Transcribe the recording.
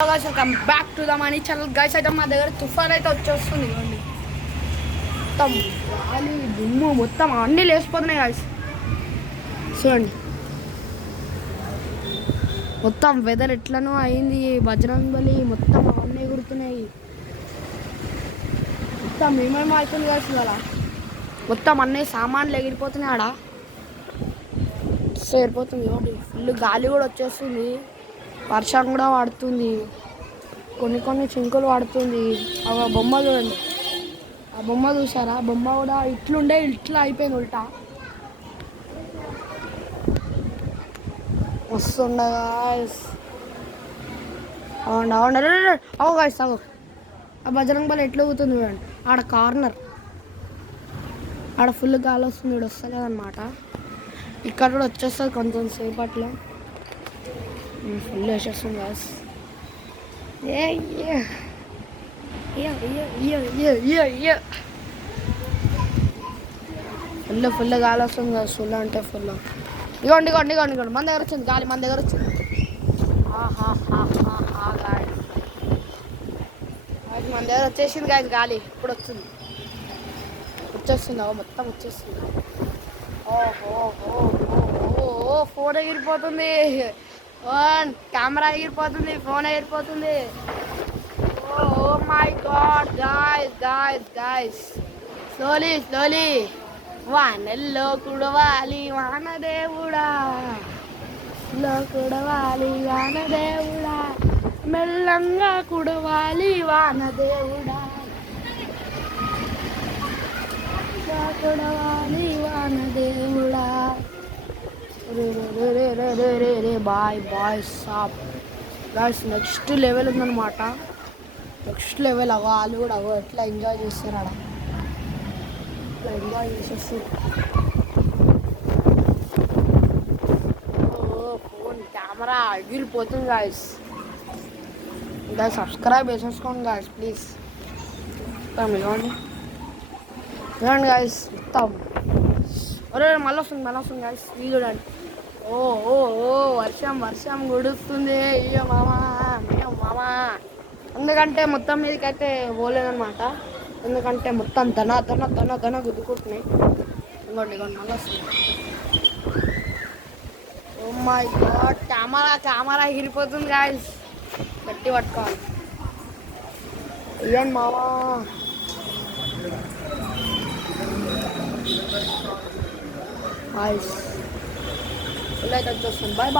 guys, welcome back to the Money Channel. Guys, అయితే మా దగ్గర తుఫాన్ అయితే వచ్చేస్తుంది ఇవ్వండి. మొత్తం గాలి దుమ్ము మొత్తం అన్నీ లేచిపోతున్నాయి guys. చూడండి మొత్తం వెదర్ ఎట్లనో అయింది. బజరంగబలి మొత్తం అన్నీ ఎగురుతున్నాయి. మొత్తం ఏమేమో అవుతుంది guys ఇవాళ. మొత్తం అన్నీ సామాన్లు ఎగిరిపోతున్నాయి ఆడ. సరిపోతుంది ఇవ్వండి. ఫుల్ గాలి కూడా వచ్చేస్తుంది. వర్షం కూడా పడుతుంది. కొన్ని చినుకులు పడుతుంది. ఆ బొమ్మ చూడండి, ఆ బొమ్మ చూసారా? ఆ బొమ్మ కూడా ఇట్లుండే ఇట్లా అయిపోయింది ఉల్టా. వస్తుండ గాయస్. అవును అవును అవు గాయస్ అవు. ఆ బజరంగ బలి ఎట్లా ఊగుతుంది చూడండి. ఆడ కార్నర్ ఆడ ఫుల్ గాలి వస్తుంది. ఇక్కడ వస్తలేదన్నమాట. ఇక్కడ కూడా వచ్చేస్తుంది కొంచెం సేపట్లో. ఫుల్ వేసేస్తుంది గాయస్. ఫుల్ గాలి వస్తుంది కదా. ఫుల్ అంటే ఫుల్. ఇగోండి ఇగోండి ఇగోండి ఇగోండి మన దగ్గర వచ్చింది గాలి. మన దగ్గర వచ్చింది. మన దగ్గర వచ్చేసింది గాయస్ గాలి. ఇప్పుడు వచ్చింది, వచ్చేస్తుంది. మొత్తం వచ్చేస్తుంది. ఓహో ఫోన్ ఎగిరిపోతుంది. కెమెరా ఎగిరిపోతుంది. ఫోన్ ఎగిరిపోతుంది. Oh my god guys slowly వానల్లో కుడవాలి వానదేవుడా, కుడవాలి వానదేవుడా, మెల్లంగా కుడవాలి వానదేవుడా, కుడవాలి వానదేవుడా. బాయ్ సాప్ గాయస్. నెక్స్ట్ లెవెల్ ఉందన్నమాట. నెక్స్ట్ లెవెల్ వాళ్ళు కూడా ఎట్లా ఎంజాయ్ చేస్తారు అక్కడ. ఇట్లా ఎంజాయ్ చేసేస్తారు. ఫోన్ కెమెరా ఎగిరిపోతుంది గాయస్. ఇంకా సబ్స్క్రైబ్ చేసేసుకోండి గాయస్ ప్లీజ్. ఇవ్వండి గాయస్ మొత్తం. మళ్ళీ వస్తుంది గాయస్. ఇది చూడండి. ఓ వర్షం గుడుస్తుంది. అయ్యో మామా. ఎందుకంటే మొత్తం మీదకైతే పోలేదన్నమాట. ఎందుకంటే మొత్తం ధన గుద్దుకుంటున్నాయి. ఇంకోండి మళ్ళీ వస్తుంది. ఓ మై గాడ్ కెమెరా ఎగిరిపోతుంది గాయస్. గట్టి పట్టుకోవాలి. ఇవ్వండి మామా. గాయస్ ఫుల్ అయితే వచ్చేస్తుంది. బాయ్